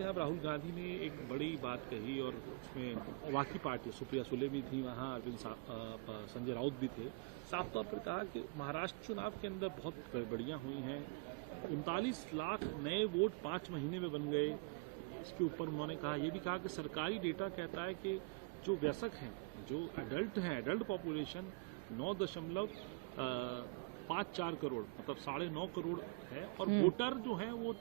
सकते हैं, अब राहुल गांधी ने एक बड़ी बात कही और उसमें बाकी पार्टी सुप्रिया सुले भी थी वहाँ, संजय राउत भी थे, साफ तौर पर कहा कि महाराष्ट्र चुनाव के अंदर बहुत गड़बड़ियाँ हुई हैं, 39 लाख नए वोट 5 महीने में बन गए। इसके ऊपर उन्होंने कहा, ये भी कहा कि सरकारी डेटा कहता है कि जो वयस्क हैं, जो एडल्ट हैं, एडल्ट पॉपुलेशन 9.54 करोड़ मतलब 9.5 करोड़ है और वोटर जो है वो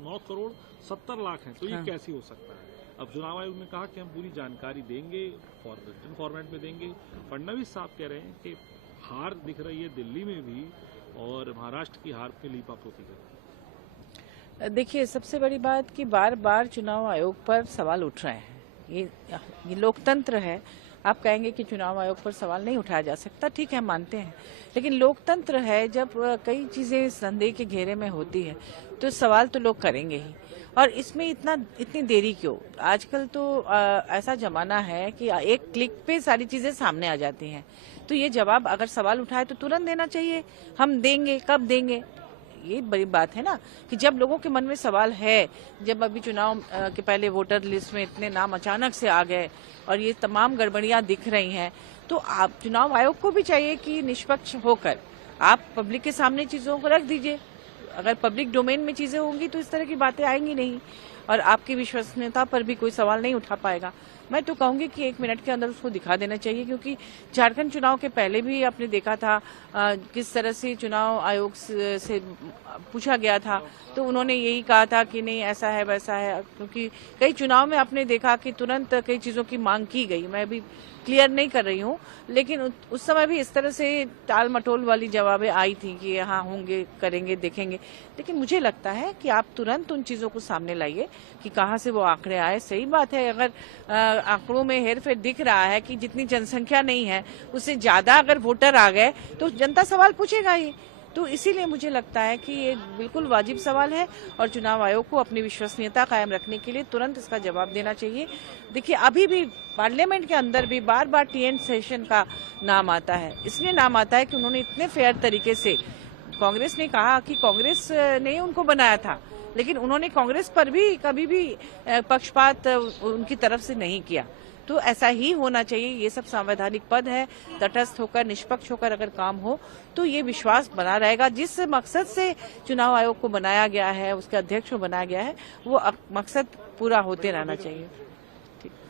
9 करोड़ 70 लाख हैं। तो ये कैसे हो सकता है? अब चुनाव आयोग ने कहा कि हम पूरी जानकारी देंगे, रिटन फॉर्मेट में देंगे। फडणवीस साहब कह रहे हैं कि हार दिख रही है दिल्ली में भी और महाराष्ट्र की हार पे लीपापोती कर रहे हैं। देखिए, सबसे बड़ी बात कि बार बार चुनाव आयोग पर सवाल उठ रहे हैं। ये लोकतंत्र है। आप कहेंगे कि चुनाव आयोग पर सवाल नहीं उठाया जा सकता, ठीक है, मानते हैं, लेकिन लोकतंत्र है। जब कई चीजें संदेह के घेरे में होती है तो सवाल तो लोग करेंगे ही। और इसमें इतनी देरी क्यों? आजकल तो ऐसा जमाना है कि एक क्लिक पे सारी चीजें सामने आ जाती हैं। तो ये जवाब अगर सवाल उठाए तो तुरंत देना चाहिए। हम देंगे, कब देंगे, ये बड़ी बात है ना, कि जब लोगों के मन में सवाल है, जब अभी चुनाव के पहले वोटर लिस्ट में इतने नाम अचानक से आ गए और ये तमाम गड़बड़ियां दिख रही हैं, तो आप चुनाव आयोग को भी चाहिए कि निष्पक्ष होकर आप पब्लिक के सामने चीजों को रख दीजिए। अगर पब्लिक डोमेन में चीजें होंगी तो इस तरह की बातें आएंगी नहीं और आपकी विश्वसनीयता पर भी कोई सवाल नहीं उठा पाएगा। मैं तो कहूंगी कि 1 मिनट के अंदर उसको दिखा देना चाहिए, क्योंकि झारखंड चुनाव के पहले भी आपने देखा था किस तरह से चुनाव आयोग से पूछा गया था, तो उन्होंने यही कहा था कि नहीं ऐसा है वैसा है, क्योंकि कई चुनाव में आपने देखा कि तुरंत कई चीजों की मांग की गई। मैं भी क्लियर नहीं कर रही हूँ, लेकिन उस समय भी इस तरह से टाल मटोल वाली जवाबें आई थी कि हाँ होंगे, करेंगे, देखेंगे। लेकिन मुझे लगता है कि आप तुरंत उन चीजों को सामने लाइए कि कहाँ से वो आंकड़े आए। सही बात है, अगर आंकड़ों में हेरफेर दिख रहा है कि जितनी जनसंख्या नहीं है उससे ज्यादा अगर वोटर आ गए तो जनता सवाल पूछेगा ही। तो इसीलिए मुझे लगता है कि ये बिल्कुल वाजिब सवाल है और चुनाव आयोग को अपनी विश्वसनीयता कायम रखने के लिए तुरंत इसका जवाब देना चाहिए। देखिए, अभी भी पार्लियामेंट के अंदर भी बार बार टीएन सेशन का नाम आता है। इसलिए नाम आता है कि उन्होंने इतने फेयर तरीके से, कांग्रेस ने कहा कि कांग्रेस ने उनको बनाया था, लेकिन उन्होंने कांग्रेस पर भी कभी भी पक्षपात उनकी तरफ से नहीं किया। तो ऐसा ही होना चाहिए। ये सब संवैधानिक पद है, तटस्थ होकर, निष्पक्ष होकर अगर काम हो तो ये विश्वास बना रहेगा। जिस मकसद से चुनाव आयोग को बनाया गया है, उसके अध्यक्ष को बनाया गया है, वो मकसद पूरा होते रहना चाहिए। ठीक, थैंक यू।